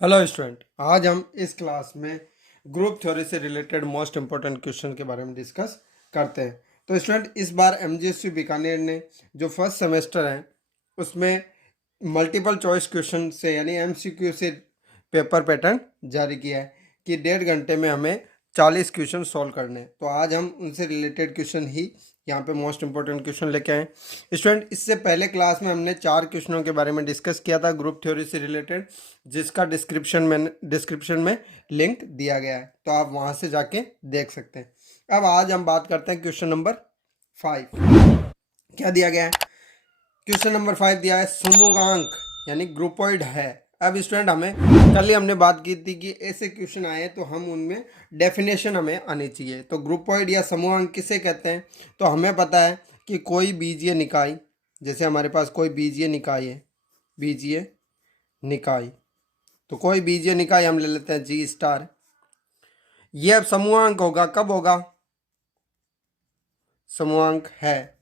Hello student, आज हम इस क्लास में ग्रुप थ्योरी से रिलेटेड मोस्ट इंपॉर्टेंट क्वेश्चन के बारे में डिस्कस करते हैं। तो स्टूडेंट, इस बार एमजीएसयू बीकानेर ने जो फर्स्ट सेमेस्टर है उसमें मल्टीपल चॉइस क्वेश्चन से यानी एमसीक्यू से पेपर पैटर्न जारी किया है कि 1.5 घंटे में हमें 40 क्वेश्चन सॉल्व करने हैं। तो आज हम उनसे रिलेटेड क्वेश्चन ही यहाँ पे मोस्ट इंपॉर्टेंट क्वेश्चन लेके आए। स्टूडेंट, इससे पहले क्लास में हमने 4 क्वेश्चनों के बारे में डिस्कस किया था ग्रुप थ्योरी से रिलेटेड, जिसका डिस्क्रिप्शन में लिंक दिया गया है, तो आप वहाँ से जाके देख सकते हैं। अब आज हम बात करते हैं क्वेश्चन नंबर 5। क्या दिया गया है? क्वेश्चन नंबर 5 दिया है समूहांक यानी ग्रुपॉइड है। अब स्टूडेंट, कल ही हमने बात की थी कि ऐसे क्वेश्चन आए तो हम उनमें डेफिनेशन हमें आनी चाहिए। तो ग्रुपॉइड या समूहांक किसे कहते हैं? तो हमें पता है कि कोई बीजीय निकाय, जैसे हमारे पास कोई बीजीय निकाय है, बीजीय निकाय, तो कोई बीजीय निकाय हम ले लेते हैं जी स्टार। ये अब समूहांक होगा, कब होगा? समूहांक है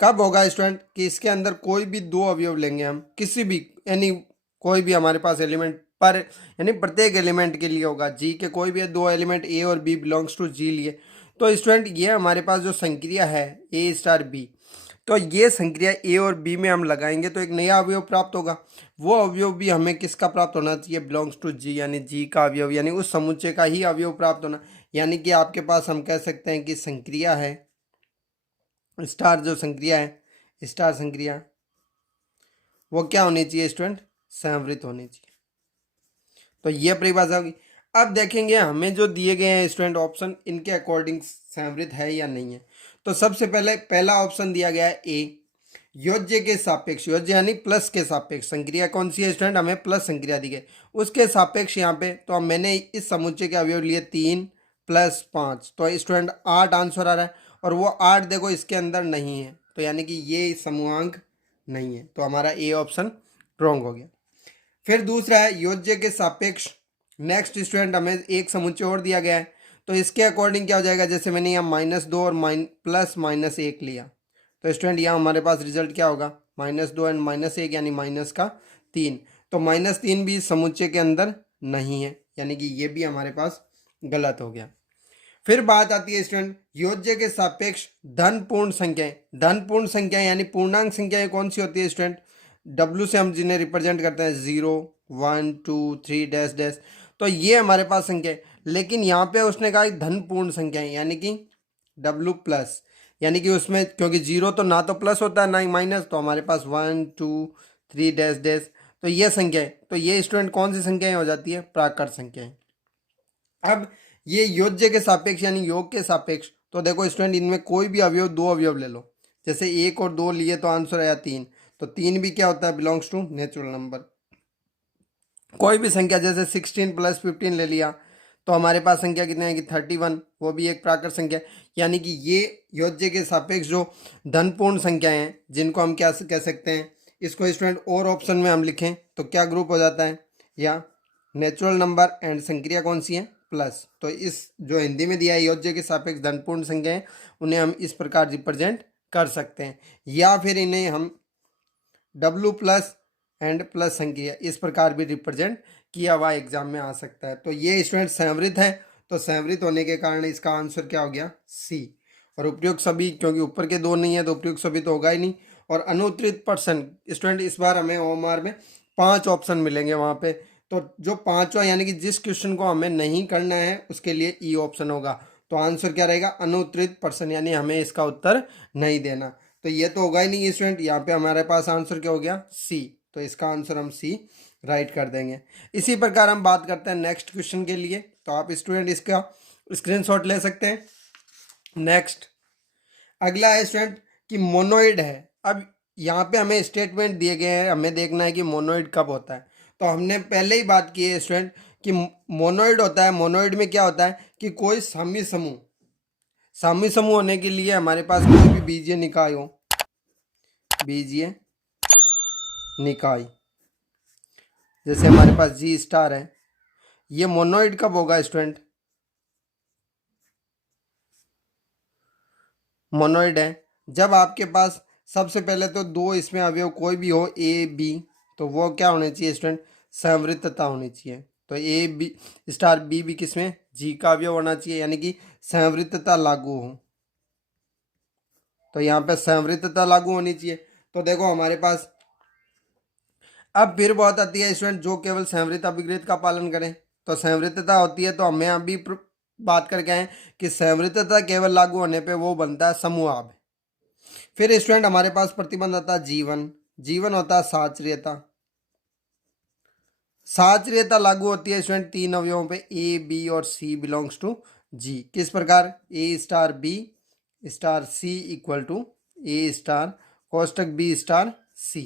कब होगा स्टूडेंट? कि इसके अंदर कोई भी दो अवयव लेंगे हम, किसी भी यानी कोई भी हमारे पास एलिमेंट पर, यानी प्रत्येक एलिमेंट के लिए होगा। जी के कोई भी दो एलिमेंट ए और बी बिलोंग्स टू जी लिए, तो स्टूडेंट ये हमारे पास जो संक्रिया है ए स्टार बी, तो ये संक्रिया ए और बी में हम लगाएंगे तो एक नया अवयव प्राप्त होगा। वो अवयव भी हमें किसका प्राप्त होना चाहिए? बिलोंग्स टू जी, यानी जी का अवयव, यानी उस समुच्चय का ही अवयव प्राप्त होना। यानी कि आपके पास हम कह सकते हैं कि संक्रिया है स्टार, जो संक्रिया है स्टार संक्रिया, वो क्या होनी चाहिए स्टूडेंट? संवृत होनी चाहिए। तो ये परिभाषा होगी। अब देखेंगे हमें जो दिए गए हैं स्टूडेंट ऑप्शन, इनके अकॉर्डिंग संवृत है या नहीं है। तो सबसे पहले पहला ऑप्शन दिया गया है ए, योज्य के सापेक्ष, योज्य यानी प्लस के सापेक्ष। संक्रिया कौन सी है स्टूडेंट? हमें प्लस संक्रिया दी गई, उसके सापेक्ष यहाँ पे। तो अब मैंने इस समुच्चय के अवयव लिए 3 + 5, तो स्टूडेंट 8 आंसर आ रहा है। और वो 8 देखो इसके अंदर नहीं है, तो यानी कि ये समूहांक नहीं है, तो हमारा ए ऑप्शन रॉन्ग हो गया। फिर दूसरा है योज्य के सापेक्ष। नेक्स्ट स्टूडेंट, हमें एक समुच्चय और दिया गया है, तो इसके अकॉर्डिंग क्या हो जाएगा? जैसे मैंने यहाँ -2 और +-1 लिया, तो स्टूडेंट यहाँ हमारे पास रिजल्ट क्या होगा? -2 एंड -1 यानी -3। तो -3 भी समुच्चय के अंदर नहीं है, यानी कि ये भी हमारे पास गलत हो गया। फिर बात आती है स्टूडेंट योज्य के सापेक्ष धन पूर्ण संख्याएं। धन पूर्ण संख्याएं यानी पूर्णांक संख्याएं कौन सी होती है स्टूडेंट? डब्ल्यू से हम जिन्हें रिप्रेजेंट करते हैं 0, 1, 2, 3 डैश डैश, तो ये हमारे पास संख्या है। लेकिन यहाँ पे उसने कहा धन पूर्ण संख्याएं यानी कि डब्ल्यू प्लस, यानी कि उसमें क्योंकि 0 तो ना तो प्लस होता है ना ही माइनस, तो हमारे पास 1, 2, 3 डैश डैश, तो ये संख्या है। तो ये स्टूडेंट कौन सी संख्याएं हो जाती है? प्राकृत संख्याएं। अब ये योज्य के सापेक्ष यानी योग के सापेक्ष, तो देखो स्टूडेंट इनमें कोई भी अवयव, दो अवयव ले लो। जैसे 1 और 2 लिए तो आंसर आया 3, तो 3 भी क्या होता है? Belongs to natural number. कोई भी संख्या जैसे 16 + 15 ले लिया, तो हमारे पास संख्या कितनी आएगी? 31, वो भी एक प्राकृत संख्या। यानी कि ये योज्य के सापेक्ष जो धनपूर्ण संख्याएं हैं, जिनको हम क्या कह सकते हैं? इसको स्टूडेंट और ऑप्शन में हम लिखें तो क्या ग्रुप हो जाता है? या नेचुरल नंबर एंड संक्रिया कौन सी है? प्लस। तो इस जो हिंदी में दिया है योज्य के सापेक्ष धनपूर्ण संख्याएं, उन्हें हम इस प्रकार रिप्रेजेंट कर सकते हैं, या फिर इन्हें हम डब्ल्यू प्लस एंड प्लस संख्या इस प्रकार भी रिप्रेजेंट किया हुआ एग्जाम में आ सकता है। तो ये स्टूडेंट संवृत है, तो संवृत होने के कारण इसका आंसर क्या हो गया? सी। और उपयुक्त सभी, क्योंकि ऊपर के दो नहीं है तो उपयुक्त सभी तो होगा ही नहीं। और अनुत्तरित प्रश्न स्टूडेंट, इस बार हमें ओएमआर में 5 ऑप्शन मिलेंगे वहाँ पे, तो जो पांचवा यानी कि जिस क्वेश्चन को हमें नहीं करना है उसके लिए ई ऑप्शन होगा। तो आंसर क्या रहेगा? अनुत्तरित प्रश्न, यानी हमें इसका उत्तर नहीं देना। तो ये तो होगा ही नहीं स्टूडेंट, यहाँ पे हमारे पास आंसर क्या हो गया? सी। तो इसका आंसर हम सी राइट कर देंगे। इसी प्रकार हम बात करते हैं नेक्स्ट क्वेश्चन के लिए, तो आप स्टूडेंट इसका स्क्रीनशॉट ले सकते हैं। नेक्स्ट अगला है स्टूडेंट कि मोनोइड है। अब यहाँ पे हमें स्टेटमेंट दिए गए हैं, हमें देखना है कि मोनोइड कब होता है। तो हमने पहले ही बात की है स्टूडेंट कि मोनोइड होता है, मोनोइड में क्या होता है कि कोई साम्य समूह, साम्य समूह होने के लिए हमारे पास कोई भी बीजीय निकाय हो, बीजीय निकाय, जैसे हमारे पास जी स्टार है, ये मोनोइड कब होगा स्टूडेंट? मोनोइड है जब आपके पास सबसे पहले तो दो इसमें अवयव कोई भी हो ए बी, तो वो क्या होने चाहिए स्टूडेंट? संवृतता होनी चाहिए। तो ए बी स्टार बी भी किसमें जी का अवयव होना चाहिए, यानी कि संवृत्तता लागू हो। तो यहाँ पे संवृत्तता लागू होनी चाहिए। तो देखो हमारे पास अब फिर बहुत आती है स्टूडेंट जो केवल संवृत्त अभिग्रहित का पालन करें। तो संवृत्तता होती है, तो हमें अभी बात करके आए कि संवृत्तता केवल लागू होने पे वो बनता है समूहाभ। फिर स्टूडेंट हमारे पास प्रतिबंध आता है जीवन। जीवन होता है साचर्यता। साचर्यता लागू होती है स्टूडेंट तीन अवयवों पे, ए बी और सी बिलोंग्स टू जी। किस प्रकार, A star B star C equal to A star कोष्टक बी स्टार सी।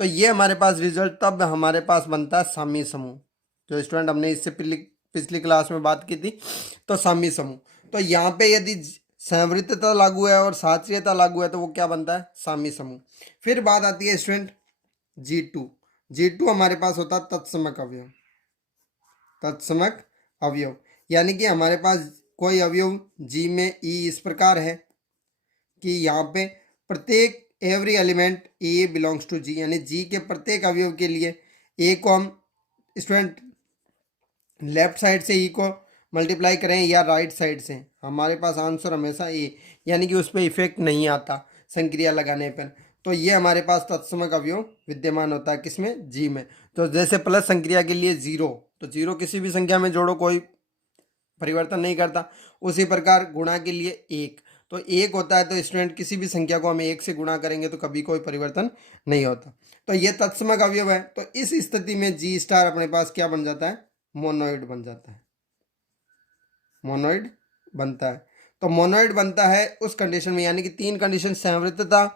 तो ये हमारे पास रिजल्ट तब हमारे पास बनता है साम्य समूह, जो स्टूडेंट हमने इससे पिछली क्लास में बात की थी। तो साम्य समूह, तो यहाँ पे यदि संवृत्तता लागू है और साचर्यता लागू है तो वो क्या बनता है, साम्य समूह। फिर बात आती है स्टूडेंट G2। G2 हमारे पास होता है तत्समक अवयव। तत्समक अवयव यानी कि हमारे पास कोई अवयव G में E इस प्रकार है कि यहाँ पे प्रत्येक every element A belongs to G, यानी जी के प्रत्येक अवयव के लिए ए को हम स्टूडेंट लेफ्ट साइड से ई को मल्टीप्लाई करें या राइट साइड से, हमारे पास आंसर हमेशा ए, यानी कि उस पर इफेक्ट नहीं आता संक्रिया लगाने पर। तो ये हमारे पास तत्समक अवयव विद्यमान होता है किसमें, जी में। तो जैसे प्लस संक्रिया के लिए जीरो, तो जीरो किसी भी संख्या में जोड़ो कोई परिवर्तन नहीं करता। उसी प्रकार गुणा के लिए एक, तो एक होता है तो स्टूडेंट किसी भी संख्या को हम एक से गुणा करेंगे तो कभी कोई परिवर्तन नहीं होता। तो ये तत्समक अवयव है। तो इस स्थिति में जी स्टार अपने पास क्या बन जाता है, मोनोइड बन जाता है। मोनोइड बनता है। तो मोनोइड बनता है उस कंडीशन में, यानी कि तीन कंडीशन, संवृत्तता,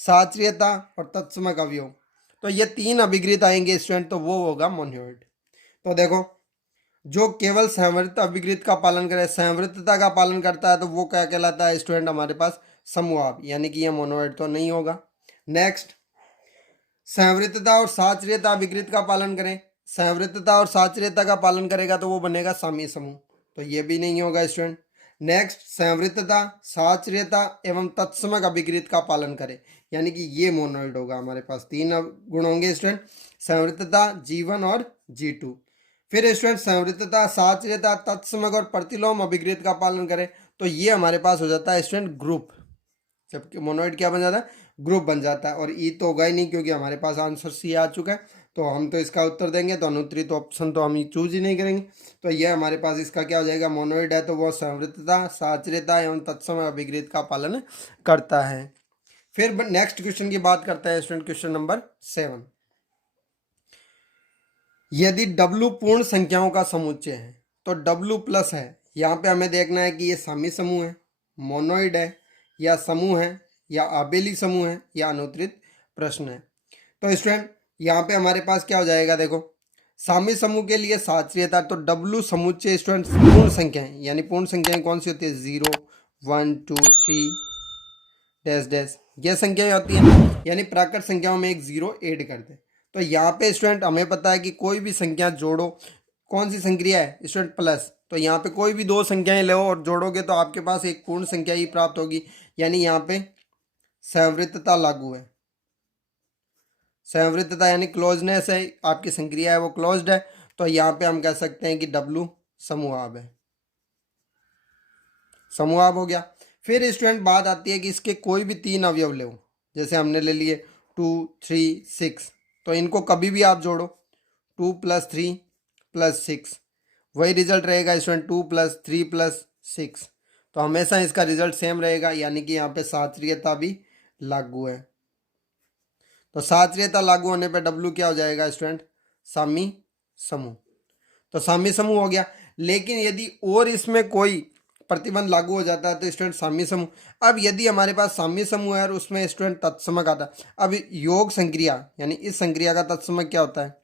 साचर्यता और तत्समक अवयव, तो ये तीन अभिग्रहित आएंगे स्टूडेंट, तो वो होगा मोनोइड। तो देखो जो केवल संवृत्त अभिग्रहित का पालन करे, संवृत्तता का पालन करता है, तो वो क्या कहलाता है स्टूडेंट, हमारे पास समूहाभ, यानी कि ये मोनोइड तो नहीं होगा। नेक्स्ट, संवृत्तता और साचर्यता अभिग्रहित का पालन करें, संवृत्तता और साचर्यता का पालन करेगा तो वो बनेगा साम्य समूह, तो ये भी नहीं होगा स्टूडेंट। नेक्स्ट, संवृत्तता, साचर्यता एवं तत्समक अभिग्रहित का पालन करें, यानी कि ये मोनोइड होगा। हमारे पास तीन गुण होंगे स्टूडेंट, संवृत्तता, G1 और G2। फिर स्टूडेंट संवृत्तता, साचर्यता, तत्समक और प्रतिलोम अभिग्रहित का पालन करें, तो ये हमारे पास हो जाता है स्टूडेंट ग्रुप। जबकि मोनोइड क्या बन जाता है, ग्रुप बन जाता है। और ई तो होगा ही नहीं क्योंकि हमारे पास आंसर सी आ चुका है, तो हम तो इसका उत्तर देंगे, तो अनुत्तरित ऑप्शन तो हम चूज ही नहीं करेंगे। तो यह हमारे पास इसका क्या हो जाएगा, मोनोइड है तो वो संवृत्तता, साचर्यता एवं तत्समक अभिग्रहित का पालन करता है। फिर नेक्स्ट क्वेश्चन की बात करते हैं स्टूडेंट, क्वेश्चन नंबर 7। यदि W पूर्ण संख्याओं का समुच्चय है तो W प्लस है, यहाँ पे हमें देखना है कि ये साम्य समूह है, मोनोइड है, या समूह है, या आबेली समूह है, या अनुत्तरित प्रश्न है। तो स्टूडेंट यहाँ पे हमारे पास क्या हो जाएगा, देखो साम्य समूह के लिए साचर्यता, तो W समुच्चय स्टूडेंट पूर्ण संख्याएं, यानी पूर्ण संख्याएं कौन सी होती है, 0 1 2 3 डैश डैश, यह संख्याएं होती हैं, यानी प्राकृत संख्याओं में एक जीरो ऐड कर दे। तो यहाँ पे स्टूडेंट हमें पता है कि कोई भी संख्या जोड़ो, कौन सी संक्रिया है स्टूडेंट, प्लस। तो यहाँ पे कोई भी दो संख्याएं लो और जोड़ोगे तो आपके पास एक पूर्ण संख्या ही प्राप्त होगी, यानी यहाँ पे संवृत्तता लागू है। संवृत्तता यानी क्लोजनेस है, आपकी संक्रिया है वो क्लोज्ड है, तो यहाँ पे हम कह सकते हैं कि W समूहाभ है, समूहाभ हो गया। फिर स्टूडेंट बात आती है कि इसके कोई भी तीन अवयव ले, जैसे हमने ले लिए 2 3 6, तो इनको कभी भी आप जोड़ो, 2 + 3 + 6, वही रिजल्ट रहेगा स्टूडेंट, 2 + 3 + 6, तो हमेशा इसका रिजल्ट सेम रहेगा, यानी कि यहाँ पे साचर्यता भी लागू है। तो साचर्यता लागू होने पे W क्या हो जाएगा स्टूडेंट, साम्य समूह। तो साम्य समूह हो गया। लेकिन यदि और इसमें कोई प्रतिबंध लागू हो जाता है तो स्टूडेंट साम्य समूह। अब यदि हमारे पास साम्य समूह है और उसमें स्टूडेंट तत्समक आता है, अब योग संक्रिया यानी इस संक्रिया का तत्समक क्या होता है,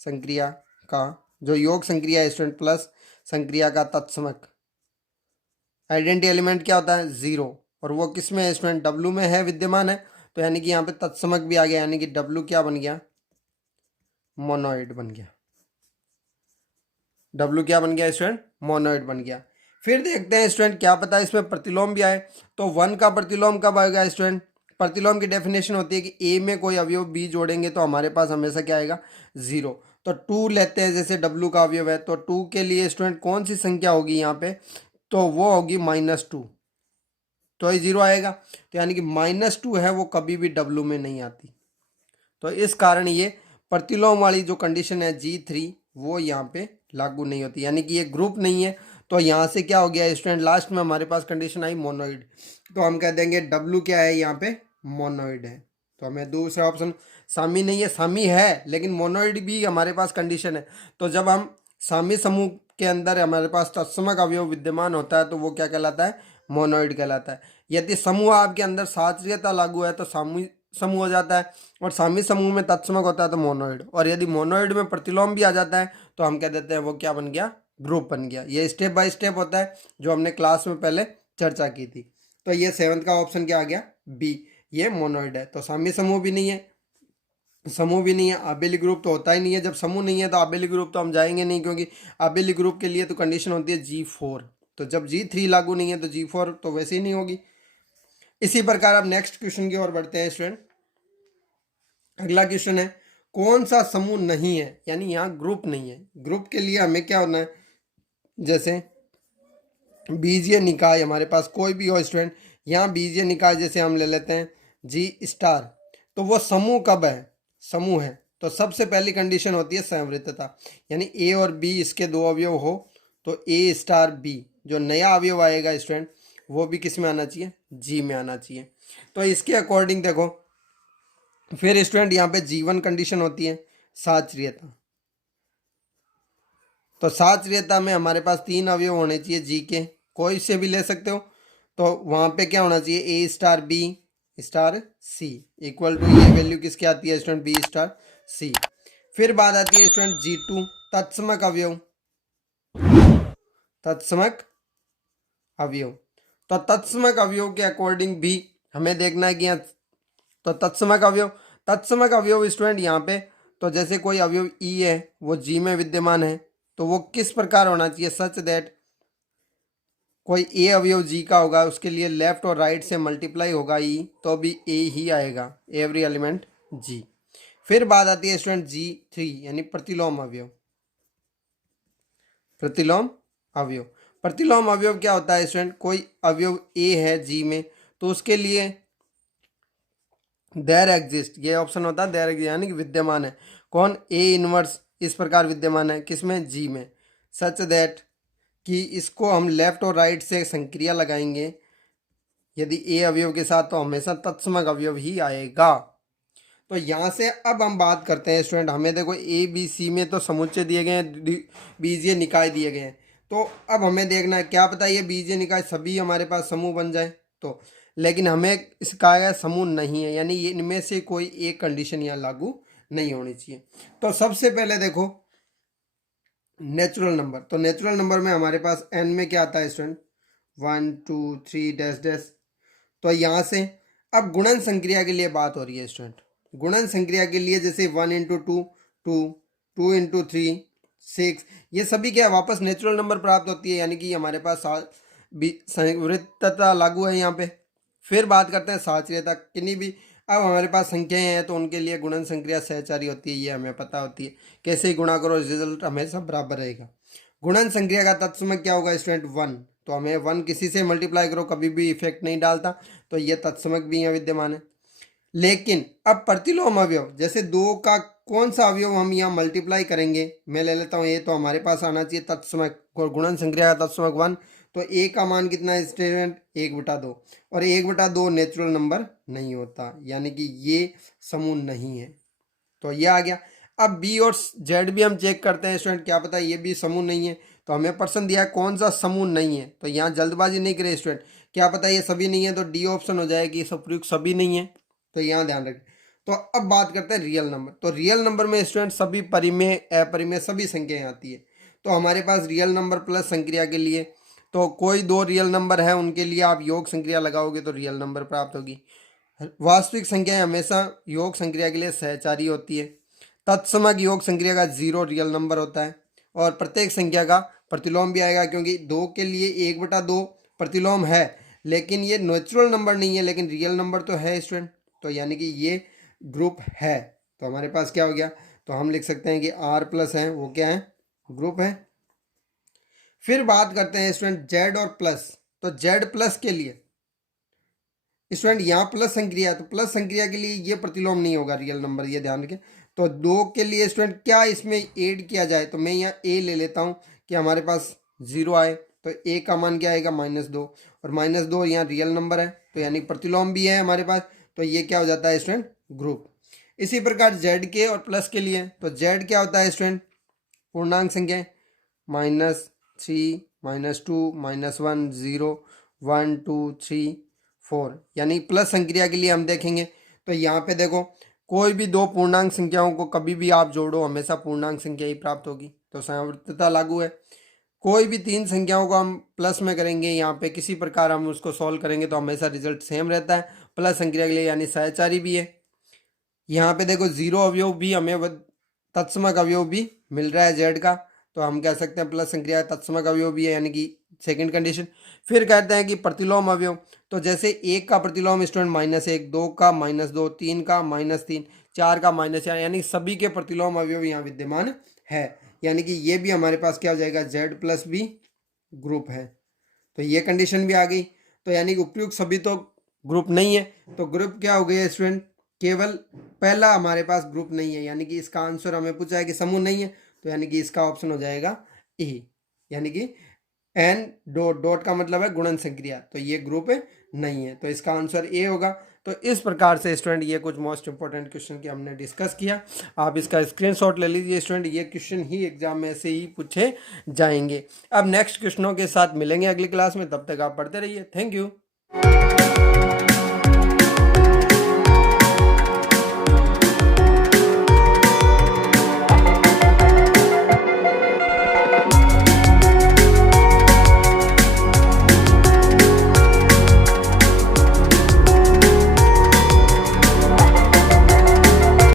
संक्रिया का जो योग संक्रिया है स्टूडेंट प्लस संक्रिया का तत्समक, आइडेंटिटी एलिमेंट क्या होता है, 0, और वो किस में है स्टूडेंट, W में है, विद्यमान है, तो यानी कि यहाँ पे तत्समक भी आ गया, यानी कि W क्या बन गया, मोनोइड बन गया। W क्या बन गया स्टूडेंट, मोनोइड बन गया। फिर देखते हैं स्टूडेंट, क्या पता है इसमें प्रतिलोम भी आए, तो 1 का प्रतिलोम कब आएगा स्टूडेंट, प्रतिलोम की डेफिनेशन होती है कि A में कोई अवयव B जोड़ेंगे तो हमारे पास हमेशा क्या आएगा, 0। तो 2 लेते हैं, जैसे W का अवयव है, तो 2 के लिए स्टूडेंट कौन सी संख्या होगी यहाँ पे, तो वो होगी -2, तो ये 0 आएगा। तो यानी कि -2 है वो कभी भी W में नहीं आती। तो इस कारण ये प्रतिलोम वाली जो कंडीशन है G3 वो यहाँ पे लागू नहीं होती, यानी कि ये ग्रुप नहीं है। तो यहाँ से क्या हो गया स्टूडेंट, लास्ट में हमारे पास कंडीशन आई मोनोइड, तो हम कह देंगे W क्या है यहाँ पे, मोनोइड है। तो हमें दूसरा ऑप्शन सामी नहीं है, सामी है लेकिन मोनोइड भी हमारे पास कंडीशन है। तो जब हम सामी समूह के अंदर हमारे पास तत्समक अवयव विद्यमान होता है तो वो क्या कहलाता है, मोनोइड कहलाता है। यदि समूह आपके अंदर सात्रियता लागू है तो सामूहिक समूह हो जाता है, और सामी समूह में तत्समक होता है तो मोनोइड, और यदि मोनोइड में प्रतिलोम भी आ जाता है तो हम कह देते हैं वो क्या बन गया, ग्रुप बन गया। ये स्टेप बाय स्टेप होता है जो हमने क्लास में पहले चर्चा की थी। तो ये 7th का ऑप्शन क्या आ गया, बी, ये मोनोइड है। तो सामी समूह भी नहीं है, समूह भी नहीं है, आबेली ग्रुप तो होता ही नहीं है। जब समूह नहीं है तो आबेली ग्रुप तो हम जाएंगे नहीं, क्योंकि आबेली ग्रुप के लिए तो कंडीशन होती है G4, तो जब G3 लागू नहीं है तो G4 तो वैसे ही नहीं होगी। इसी प्रकार अब नेक्स्ट क्वेश्चन की ओर बढ़ते हैं स्टूडेंट। अगला क्वेश्चन है, कौन सा समूह नहीं है, यानी यहाँ ग्रुप नहीं है। ग्रुप के लिए हमें क्या होना है, जैसे बीजीय निकाय हमारे पास कोई भी हो स्टूडेंट, यहाँ बीजीय निकाय जैसे हम ले लेते हैं G*, तो वो समूह कब है, समूह है तो सबसे पहली कंडीशन होती है संवृतता, यानी A और B इसके दो अवयव हो तो A*B, जो नया अवयव आएगा स्टूडेंट वो भी किस में आना चाहिए, G में आना चाहिए। तो इसके अकॉर्डिंग देखो, फिर स्टूडेंट यहाँ पे G1 कंडीशन होती है साचर्यता, तो साचर्यता में हमारे पास 3 अवयव होने चाहिए जी के, कोई से भी ले सकते हो। तो वहाँ पे क्या होना चाहिए, A*B*C इक्वल टू, ये वैल्यू किसकी आती है स्टूडेंट, B*C। फिर बात आती है स्टूडेंट G2 तत्समक अवयव, तत्समक अवयव। तो तत्समक अवयव के अकॉर्डिंग भी हमें देखना है कि यहाँ, तो तत्समक अवयव स्टूडेंट यहाँ पे, तो जैसे कोई अवयव E है वो G में विद्यमान है तो वो किस प्रकार होना चाहिए, सच दैट कोई ए अवयव G का होगा उसके लिए लेफ्ट और राइट से मल्टीप्लाई होगा E, तो भी A ही आएगा, एवरी एलिमेंट G। फिर बात आती है स्टूडेंट G3 यानी प्रतिलोम अवयव, प्रतिलोम अवयव। प्रतिलोम अवयव क्या होता है स्टूडेंट, कोई अवयव A है G में तो उसके लिए देयर एग्जिस्ट, ये ऑप्शन होता है देयर एग्जिस्ट, यानी कि विद्यमान है। कौन, A इनवर्स इस प्रकार विद्यमान है किसमें, G में, सच दैट कि इसको हम लेफ्ट और राइट से संक्रिया लगाएंगे यदि A अवयव के साथ तो हमेशा तत्समक अवयव ही आएगा। तो यहाँ से अब हम बात करते हैं स्टूडेंट, हमें देखो ABC में तो समुच्चय दिए गए हैं, बीजीय निकाय दिए गए हैं, तो अब हमें देखना है क्या पता ये बीजीय निकाय सभी हमारे पास समूह बन जाए तो, लेकिन हमें इसका समूह नहीं है, यानी ये इनमें से कोई एक कंडीशन यहाँ लागू नहीं होनी चाहिए। तो सबसे पहले देखो नेचुरल नंबर, तो नेचुरल नंबर में हमारे पास n में क्या आता है स्टूडेंट, 1 2 3 डैश डैश। तो यहाँ से अब गुणन संक्रिया के लिए बात हो रही है स्टूडेंट, गुणन संक्रिया के लिए जैसे 1 × 2 2, 2 × 3 6, ये सभी क्या वापस नेचुरल नंबर प्राप्त होती है, यानी कि हमारे पास संवृत्तता लागू है यहाँ पे। फिर बात करते हैं साचर्यता, किन्हीं भी अब हमारे पास संख्याएं हैं तो उनके लिए गुणन संक्रिया सहचारी होती है, ये हमें पता होती है, कैसे ही गुणा करो रिजल्ट हमेशा बराबर रहेगा। गुणन संक्रिया का तत्समक क्या होगा स्टूडेंट, 1, तो हमें 1 किसी से मल्टीप्लाई करो कभी भी इफेक्ट नहीं डालता, तो ये तत्समक भी यहाँ विद्यमान है। लेकिन अब प्रतिलोम अवयव, जैसे 2 का कौन सा अवयव हम यहाँ मल्टीप्लाई करेंगे, मैं ले लेता हूँ ये, तो हमारे पास आना चाहिए तत्समक, और गुणन संक्रिया का तत्समक 1, तो A का मान कितना है स्टूडेंट, 1/2, और 1/2 नेचुरल नंबर नहीं होता, यानी कि ये समूह नहीं है, तो ये आ गया। अब B और Z भी हम चेक करते हैं स्टूडेंट, क्या पता ये भी समूह नहीं है, तो हमें प्रश्न दिया है कौन सा समूह नहीं है, तो यहाँ जल्दबाजी नहीं करे स्टूडेंट, क्या पता ये सभी नहीं है तो D ऑप्शन हो जाएगी, ये सब प्रयुक्त सभी नहीं है, तो यहाँ ध्यान रखें। तो अब बात करते हैं रियल नंबर, तो रियल नंबर में स्टूडेंट सभी परिमेय अपरिमेय सभी संख्याएं आती है, तो हमारे पास रियल नंबर प्लस संक्रिया के लिए तो कोई 2 रियल नंबर है उनके लिए आप योग संक्रिया लगाओगे तो रियल नंबर प्राप्त होगी। वास्तविक संख्याएं हमेशा योग संक्रिया के लिए सहचारी होती है। तत्समक योग संक्रिया का 0 रियल नंबर होता है, और प्रत्येक संख्या का प्रतिलोम भी आएगा, क्योंकि 2 के लिए 1/2 प्रतिलोम है, लेकिन ये नेचुरल नंबर नहीं है लेकिन रियल नंबर तो है स्टूडेंट, तो यानी कि ये ग्रुप है। तो हमारे पास क्या हो गया, तो हम लिख सकते हैं कि R प्लस है वो क्या है, ग्रुप है। फिर बात करते हैं स्टूडेंट जेड और प्लस। तो जेड प्लस के लिए स्टूडेंट यहाँ प्लस संक्रिया है, तो प्लस संक्रिया के लिए ये प्रतिलोम नहीं होगा रियल नंबर, ये ध्यान रखें। तो 2 के लिए स्टूडेंट क्या इसमें ऐड किया जाए, तो मैं यहाँ ए ले लेता हूँ कि हमारे पास 0 आए, तो ए का मान क्या आएगा -2, और -2 यहाँ रियल नंबर है तो यानी प्रतिलोम भी है हमारे पास, तो ये क्या हो जाता है स्टूडेंट, ग्रुप। इसी प्रकार जेड के और प्लस के लिए, तो जेड क्या होता है स्टूडेंट, पूर्णांक संख्या -3 -2 -1 0 1 2 3 4, यानी प्लस संक्रिया के लिए हम देखेंगे तो यहाँ पे देखो कोई भी दो पूर्णांक संख्याओं को कभी भी आप जोड़ो हमेशा पूर्णांक संख्या ही प्राप्त होगी, तो सामर्थ्यता लागू है। कोई भी 3 संख्याओं को हम प्लस में करेंगे, यहाँ पे किसी प्रकार हम उसको सॉल्व करेंगे तो हमेशा रिजल्ट सेम रहता है प्लस संक्रिया के लिए, यानी सहचारी भी है। यहाँ पे देखो 0 अवयव भी हमें तत्समक अवयव भी मिल रहा है जेड का, तो हम कह सकते हैं प्लस संक्रिया तत्समक अवयव भी है, यानी कि सेकंड कंडीशन। फिर कहते हैं कि प्रतिलोम अवयव, तो जैसे 1 का प्रतिलोम स्टूडेंट -1, 2 का -2, 3 का -3, 4 का -4, यानी सभी के प्रतिलोम अवयव यहाँ विद्यमान है, यानी कि ये भी हमारे पास क्या हो जाएगा, जेड प्लस भी ग्रुप है। तो ये कंडीशन भी आ गई, तो यानी कि उपयुक्त सभी तो ग्रुप नहीं है, तो ग्रुप क्या हो गया स्टूडेंट, केवल पहला हमारे पास ग्रुप नहीं है, यानी कि इसका आंसर हमें पूछा है कि समूह नहीं है, तो यानी कि इसका ऑप्शन हो जाएगा ए, यानी कि एन डॉट डॉट का मतलब है गुणन संक्रिया, तो ये ग्रुप नहीं है, तो इसका आंसर ए होगा। तो इस प्रकार से स्टूडेंट ये कुछ मोस्ट इंपॉर्टेंट क्वेश्चन की हमने डिस्कस किया, आप इसका स्क्रीनशॉट ले लीजिए स्टूडेंट, ये क्वेश्चन ही एग्जाम में से ही पूछे जाएंगे। अब नेक्स्ट क्वेश्चनों के साथ मिलेंगे अगली क्लास में, तब तक आप पढ़ते रहिए, थैंक यू।